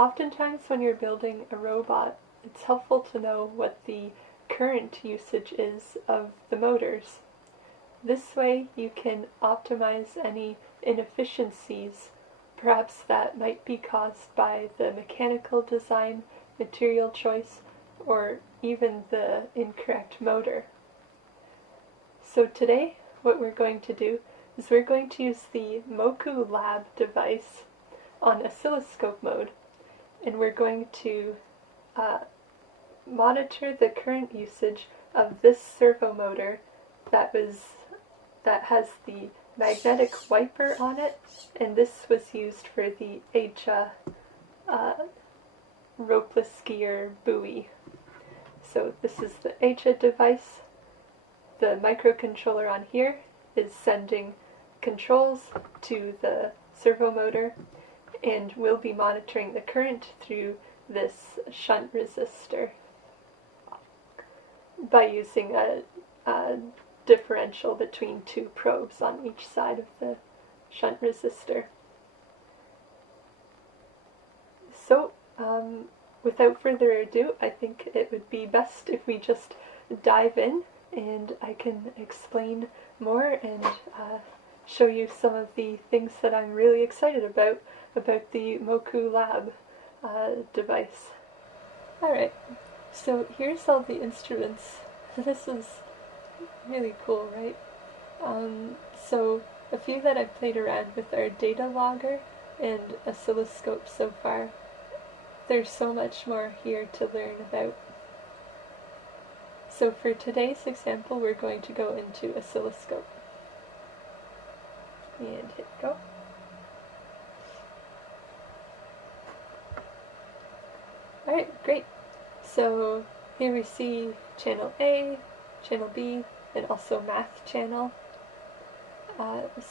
Oftentimes when you're building a robot, it's helpful to know what the current usage is of the motors. This way you can optimize any inefficiencies, perhaps that might be caused by the mechanical design, material choice, or even the incorrect motor. So today what we're going to do is we're going to use the Moku lab device on oscilloscope mode, and we're going to monitor the current usage of this servo motor that has the magnetic wiper on it, and this was used for the HA ropeless skier buoy. So this is the HA device. The microcontroller on here is sending controls to the servo motor, and we'll be monitoring the current through this shunt resistor by using a differential between two probes on each side of the shunt resistor. So, without further ado, I think it would be best if we just dive in and I can explain more and show you some of the things that I'm really excited about the Moku Lab device. Alright, so here's all the instruments. This is really cool, right? So a few that I've played around with are data logger and oscilloscope so far. There's so much more here to learn about. So for today's example, we're going to go into oscilloscope. And hit go. Alright, great. So here we see channel A, channel B, and also math channel.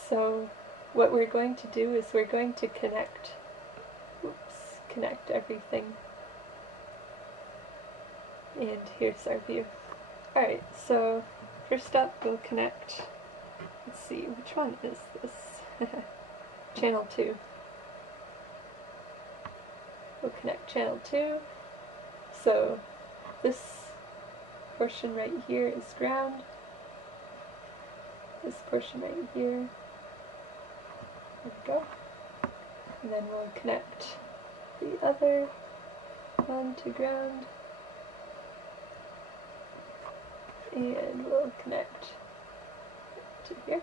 So what we're going to do is we're going to connect everything. And here's our view. Alright, so first up we'll connect, let's see, which one is this? Channel 2. We'll connect channel 2. So this portion right here is ground. This portion right here. There we go. And then we'll connect the other one to ground. And we'll connect to here.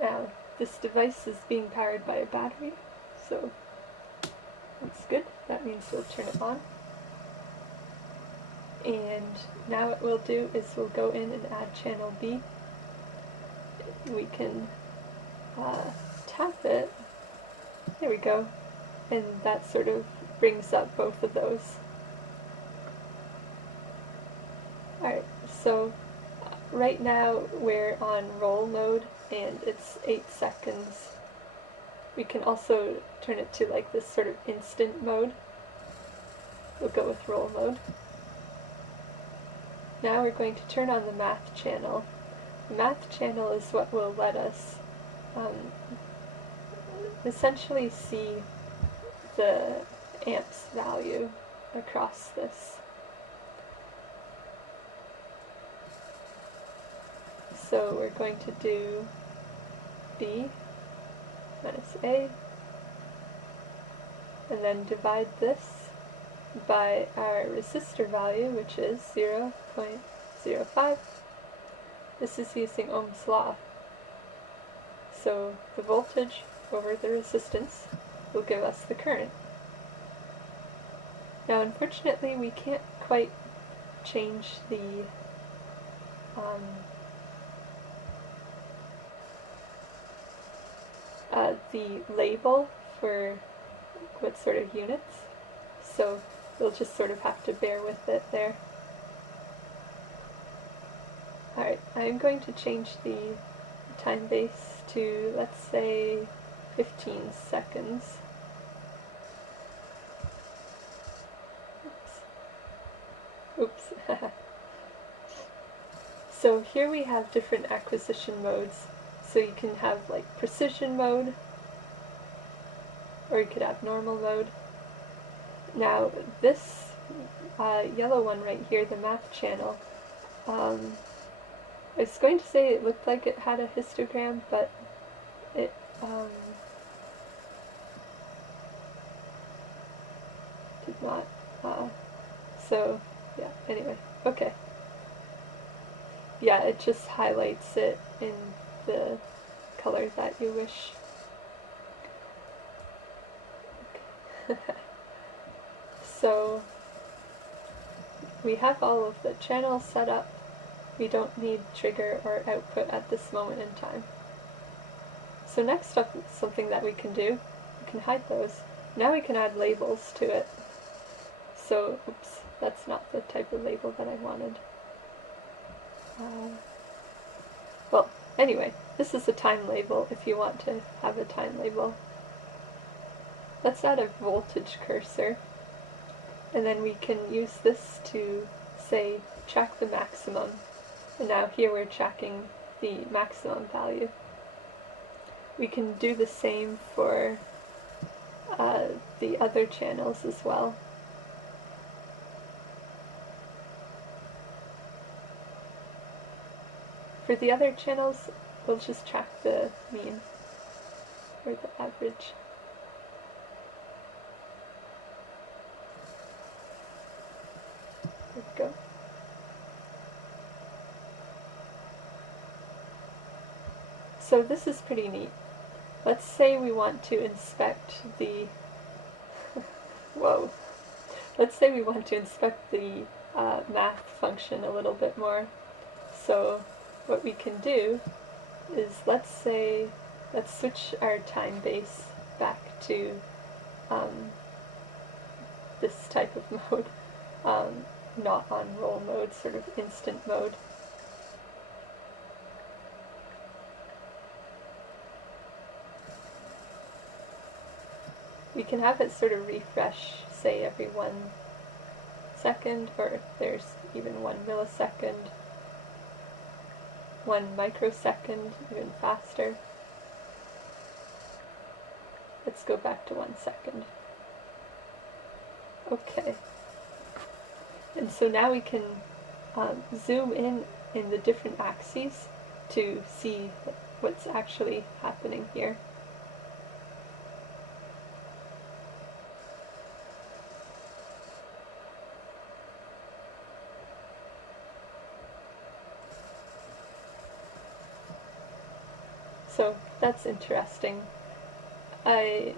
Now, this device is being powered by a battery, so that's good. That means we'll turn it on. And now what we'll do is we'll go in and add channel B. We can tap it. There we go. And that sort of brings up both of those. Alright, so right now we're on roll mode and it's 8 seconds. We can also turn it to like this sort of instant mode. We'll go with roll mode. Now we're going to turn on the math channel. The math channel is what will let us essentially see the amps value across this. So we're going to do B minus A, and then divide this by our resistor value, which is 0.05. This is using Ohm's law. So the voltage over the resistance will give us the current. Now unfortunately we can't quite change the label for what sort of units, so we'll just sort of have to bear with it there. Alright, I'm going to change the time base to, let's say, 15 seconds. Oops. So here we have different acquisition modes. So you can have like precision mode, or you could have normal mode. Now this yellow one right here, the math channel, I was going to say it looked like it had a histogram, but it did not. So yeah, anyway, okay. Yeah, it just highlights it in the color that you wish. Okay. So we have all of the channels set up. We don't need trigger or output at this moment in time. So next up, something that we can do, we can hide those. Now we can add labels to it. So, oops, that's not the type of label that I wanted. Well, anyway, this is a time label if you want to have a time label. Let's add a voltage cursor, and then we can use this to, say, track the maximum. And now here we're tracking the maximum value. We can do the same for the other channels as well. For the other channels, we'll just track the mean, or the average. There we go. So this is pretty neat. Let's say we want to inspect the whoa. Let's say we want to inspect the math function a little bit more. So what we can do is, let's switch our time base back to this type of mode, not on roll mode, sort of instant mode. We can have it sort of refresh, say, every 1 second, or if there's even 1 millisecond, 1 microsecond, even faster. Let's go back to 1 second. Okay. And so now we can zoom in the different axes to see what's actually happening here. So that's interesting. I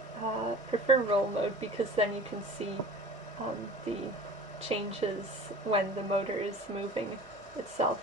prefer roll mode because then you can see the changes when the motor is moving itself.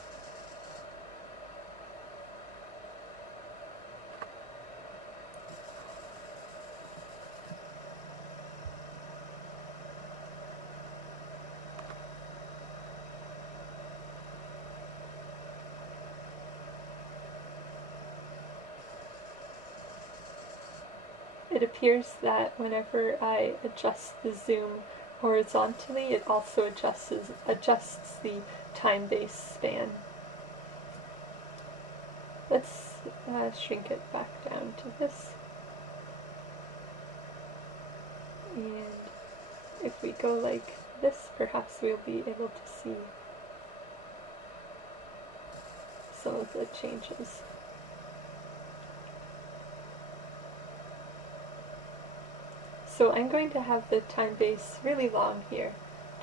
It appears that whenever I adjust the zoom horizontally, it also adjusts the time base span. Let's shrink it back down to this. And if we go like this, perhaps we'll be able to see some of the changes. So I'm going to have the time base really long here,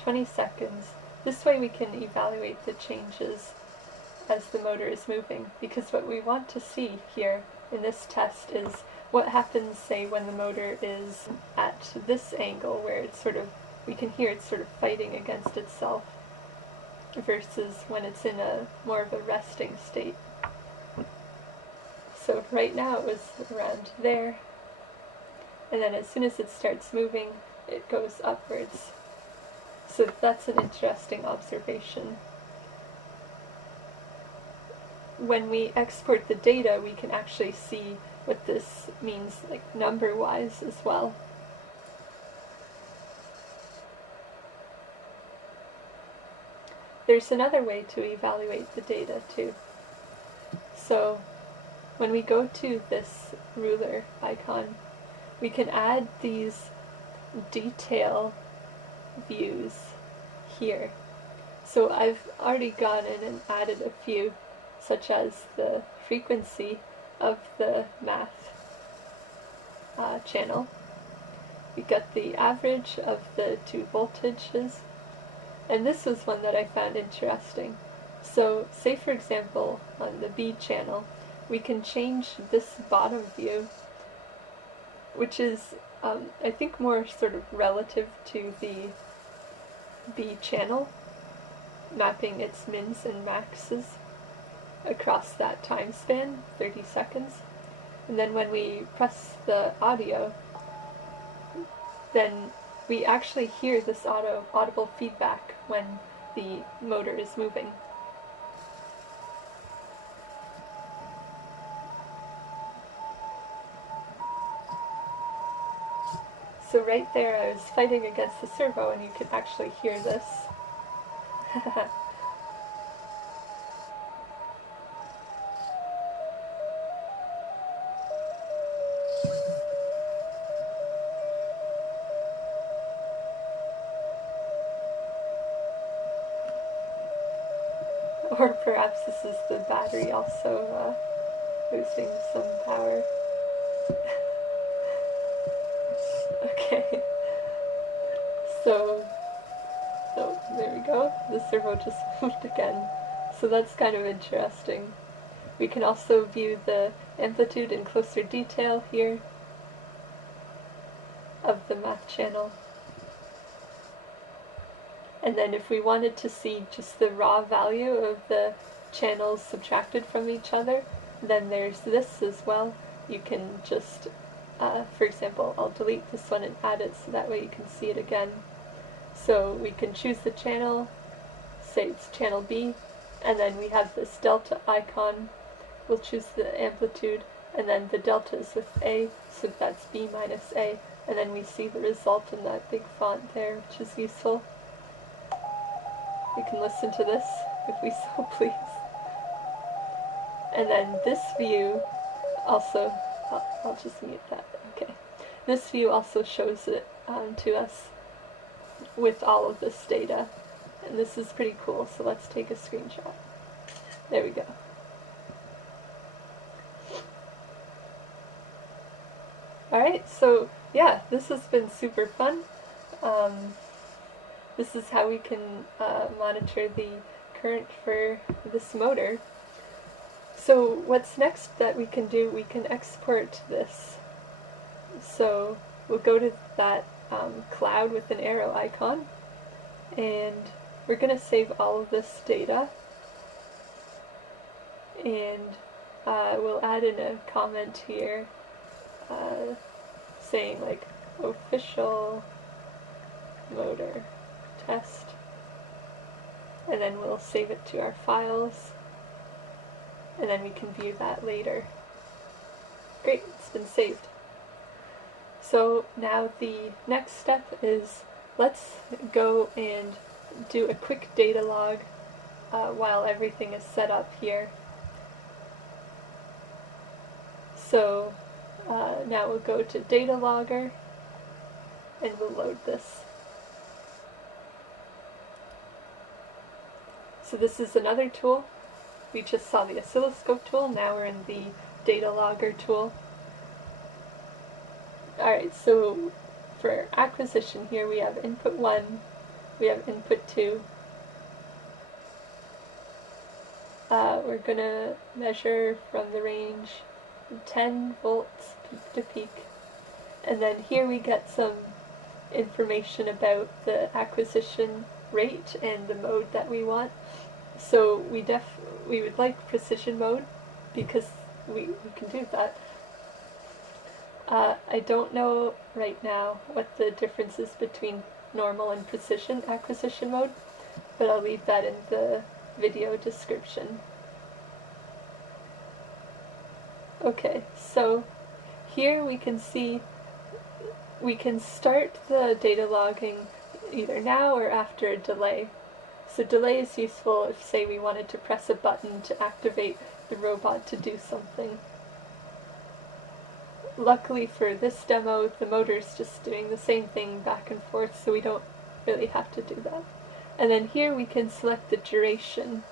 20 seconds. This way we can evaluate the changes as the motor is moving, because what we want to see here in this test is what happens, say, when the motor is at this angle where it's sort of, we can hear it sort of fighting against itself, versus when it's in a more of a resting state. So right now it was around there. And then as soon as it starts moving, it goes upwards. So that's an interesting observation. When we export the data, we can actually see what this means, like number-wise as well. There's another way to evaluate the data too. So when we go to this ruler icon, we can add these detail views here. So I've already gone in and added a few, such as the frequency of the math channel. We got the average of the two voltages, and this was one that I found interesting. So say for example on the B channel, we can change this bottom view, which is I think more sort of relative to the B channel, mapping its mins and maxes across that time span, 30 seconds. And then when we press the audio, then we actually hear this audible feedback when the motor is moving. So right there I was fighting against the servo and you could actually hear this. Or perhaps this is the battery also losing some power. Okay. So there we go. The servo just moved again. So that's kind of interesting. We can also view the amplitude in closer detail here of the math channel. And then if we wanted to see just the raw value of the channels subtracted from each other, then there's this as well. You can just, for example, I'll delete this one and add it so that way you can see it again. So we can choose the channel, say it's channel B, and then we have this delta icon. We'll choose the amplitude, and then the delta is with A, so that's B minus A, and then we see the result in that big font there, which is useful. We can listen to this if we so please. And then this view also, I'll just mute that, okay. This view also shows it to us with all of this data. And this is pretty cool, so let's take a screenshot. There we go. Alright, so yeah, this has been super fun. This is how we can monitor the current for this motor. So what's next that we can do, we can export this. So we'll go to that cloud with an arrow icon, and we're going to save all of this data, and we'll add in a comment here saying like official motor test, and then we'll save it to our files, and then we can view that later. Great, it's been saved. So now the next step is let's go and do a quick data log while everything is set up here. So now we'll go to data logger and we'll load this. So this is another tool. We just saw the oscilloscope tool, now we're in the data logger tool. Alright, so for acquisition here we have input 1, we have input 2. We're going to measure from the range 10 volts peak to peak. And then here we get some information about the acquisition rate and the mode that we want. So we would like precision mode because we can do that. I don't know right now what the difference is between normal and precision acquisition mode, but I'll leave that in the video description. Okay, so here we can see we can start the data logging either now or after a delay. So delay is useful if, say, we wanted to press a button to activate the robot to do something. luckily for this demo, the motor's just doing the same thing back and forth, so we don't really have to do that. And then here we can select the duration,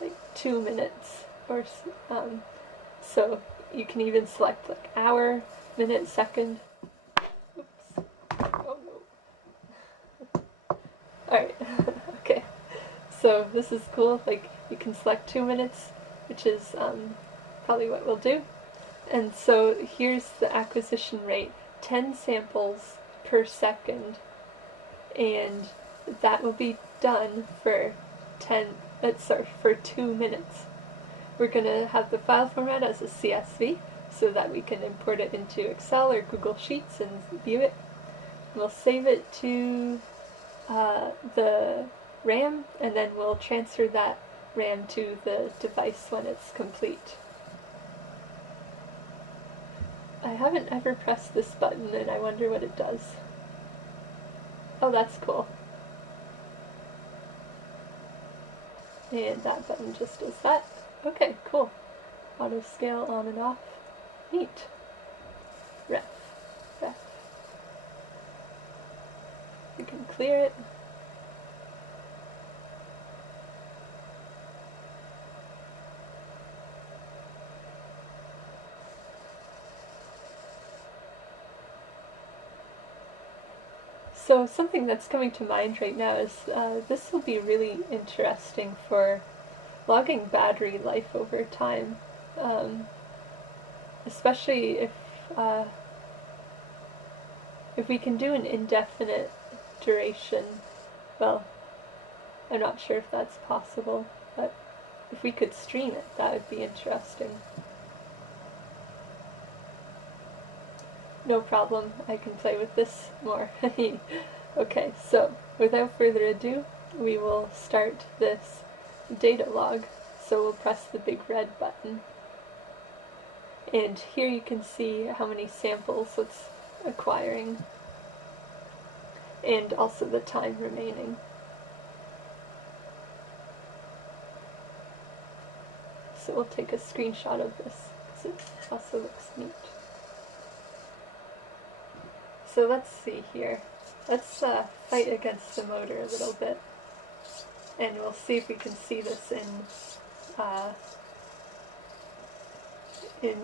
like 2 minutes, or so you can even select like hour, minute, second. Oops. Oh no. Alright, okay. So this is cool, like you can select 2 minutes, which is probably what we'll do. And so here's the acquisition rate, 10 samples per second, and that will be done for 2 minutes. We're going to have the file format as a CSV so that we can import it into Excel or Google Sheets and view it. We'll save it to the RAM, and then we'll transfer that RAM to the device when it's complete. I haven't ever pressed this button, and I wonder what it does. Oh, that's cool. And that button just does that. Okay, cool. Auto scale on and off. Neat. Ref. We can clear it. So something that's coming to mind right now is this will be really interesting for logging battery life over time, especially if we can do an indefinite duration. Well, I'm not sure if that's possible, but if we could stream it, that would be interesting. No problem, I can play with this more. Okay, so without further ado, we will start this data log. So we'll press the big red button. And here you can see how many samples it's acquiring, and also the time remaining. So we'll take a screenshot of this because it also looks neat. So let's see here. Let's fight against the motor a little bit, and we'll see if we can see this in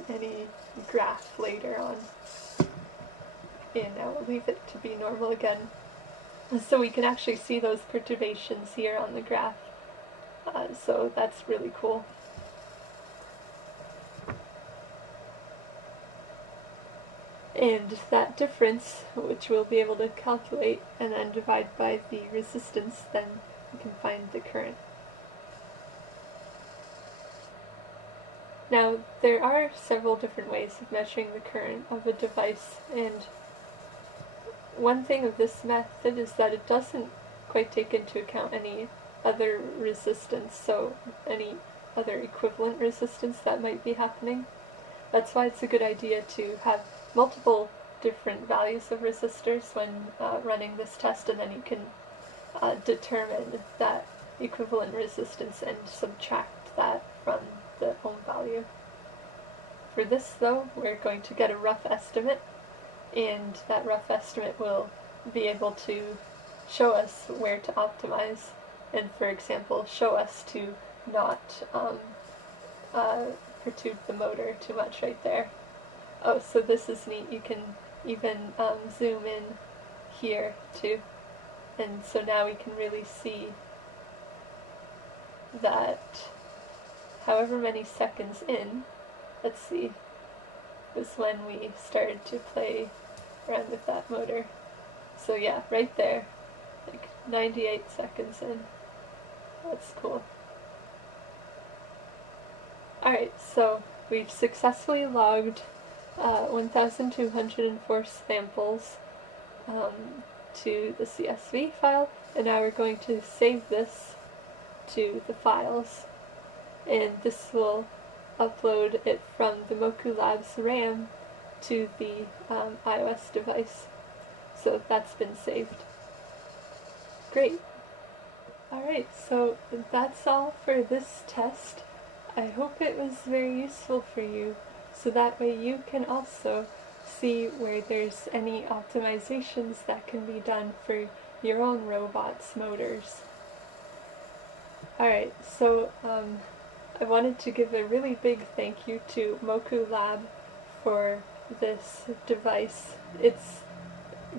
any graph later on. And now we'll leave it to be normal again, so we can actually see those perturbations here on the graph. So that's really cool. And that difference, which we'll be able to calculate and then divide by the resistance, then we can find the current. Now, there are several different ways of measuring the current of a device, and one thing of this method is that it doesn't quite take into account any other resistance, so any other equivalent resistance that might be happening. That's why it's a good idea to have multiple different values of resistors when running this test, and then you can determine that equivalent resistance and subtract that from the ohm value. For this though, we're going to get a rough estimate, and that rough estimate will be able to show us where to optimize, and for example show us to not perturb the motor too much right there. Oh, so this is neat. You can even zoom in here too, and so now we can really see that however many seconds in, let's see, was when we started to play around with that motor. So yeah, right there, like 98 seconds in. That's cool. Alright, so we've successfully logged 1,204 samples to the CSV file, and now we're going to save this to the files, and this will upload it from the Moku Labs RAM to the iOS device. So that's been saved. Great. Alright, so that's all for this test. I hope it was very useful for you, so that way you can also see where there's any optimizations that can be done for your own robot's motors. Alright, so I wanted to give a really big thank you to Moku Lab for this device. It's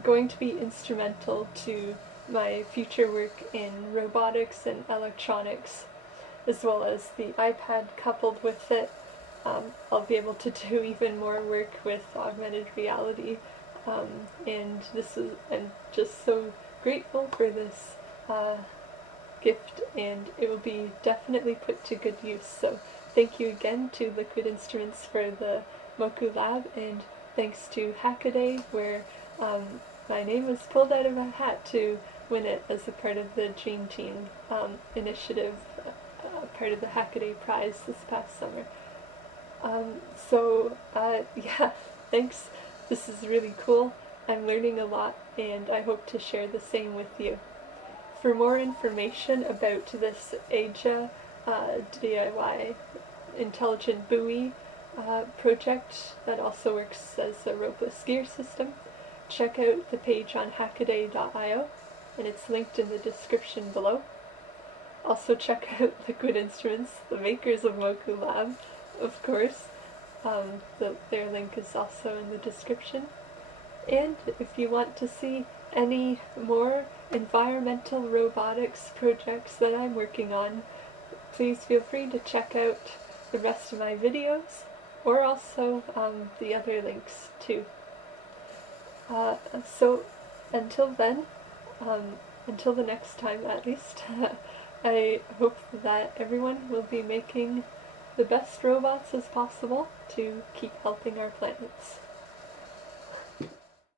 going to be instrumental to my future work in robotics and electronics, as well as the iPad coupled with it. I'll be able to do even more work with augmented reality, and I'm just so grateful for this gift, and it will be definitely put to good use. So thank you again to Liquid Instruments for the Moku Lab, and thanks to Hackaday, where my name was pulled out of a hat to win it as a part of the Dream Team initiative, part of the Hackaday Prize this past summer. Yeah, thanks. This is really cool. I'm learning a lot, and I hope to share the same with you. For more information about this AJA DIY intelligent buoy project that also works as a ropeless gear system, check out the page on hackaday.io, and it's linked in the description below. Also check out Liquid Instruments, the makers of Moku Lab, of course. Their link is also in the description. And if you want to see any more environmental robotics projects that I'm working on, please feel free to check out the rest of my videos, or also the other links too. So until then, until the next time at least, I hope that everyone will be making the best robots as possible to keep helping our planets.